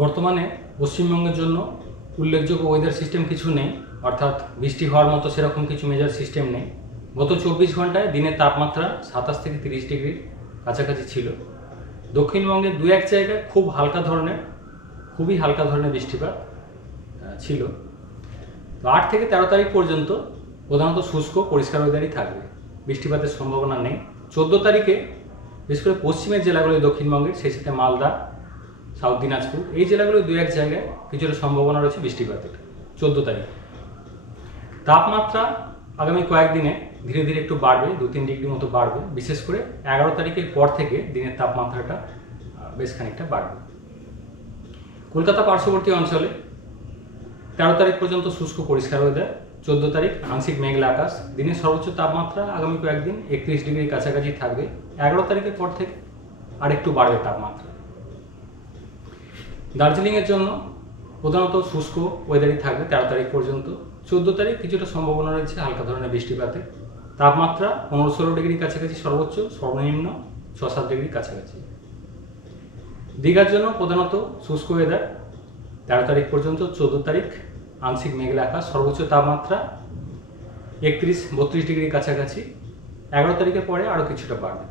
বর্তমানে পশ্চিমবঙ্গের জন্য উল্লেখযোগ্য ওয়েদার সিস্টেম কিছু নেই, অর্থাৎ বৃষ্টি হওয়ার মতো সেরকম কিছু মেজার সিস্টেম নেই। গত 24 ঘন্টায় দিনের তাপমাত্রা 27 থেকে 30 ডিগ্রির কাছাকাছি ছিল। দক্ষিণবঙ্গের দু এক জায়গায় খুবই হালকা ধরনের বৃষ্টিপাত ছিল। তো 8 থেকে 13 তারিখ পর্যন্ত প্রধানত শুষ্ক পরিষ্কার ওয়েদারই থাকবে, বৃষ্টিপাতের সম্ভাবনা নেই। 14 তারিখে বিশেষ করে পশ্চিমের জেলাগুলো দক্ষিণবঙ্গের, সেই সাথে মালদা, সাউথ দিনাজপুর, এই জেলাগুলো দু এক জায়গায় কিছুটা সম্ভাবনা রয়েছে বৃষ্টিপাতের 14 তারিখ। তাপমাত্রা আগামী কয়েকদিনে ধীরে ধীরে একটু বাড়বে, 2-3 ডিগ্রি মতো বাড়বে। বিশেষ করে 11 তারিখের পর থেকে দিনের তাপমাত্রাটা বেশ খানিকটা বাড়বে। কলকাতা পার্শ্ববর্তী অঞ্চলে 13 তারিখ পর্যন্ত শুষ্ক পরিষ্কার ওয়েদার, 14 তারিখ আংশিক মেঘলা আকাশ। দিনের সর্বোচ্চ তাপমাত্রা আগামী কয়েকদিন 31 ডিগ্রির কাছাকাছি থাকবে। 11 তারিখের পর থেকে আর একটু বাড়বে তাপমাত্রা। দার্জিলিংয়ের জন্য প্রধানত শুষ্ক ওয়েদারই থাকবে 13 তারিখ পর্যন্ত। 14 তারিখ কিছুটা সম্ভাবনা রয়েছে হালকা ধরনের বৃষ্টিপাতের। তাপমাত্রা 15-16 ডিগ্রির কাছাকাছি সর্বোচ্চ, সর্বনিম্ন 6-7 ডিগ্রির কাছাকাছি। দীঘার জন্য প্রধানত শুষ্ক ওয়েদার 13 তারিখ পর্যন্ত। 14 তারিখ আংশিক মেঘলা আকাশ, সর্বোচ্চ তাপমাত্রা 31-32 ডিগ্রির কাছাকাছি। 11 তারিখের পরে আরও কিছুটা বাড়বে।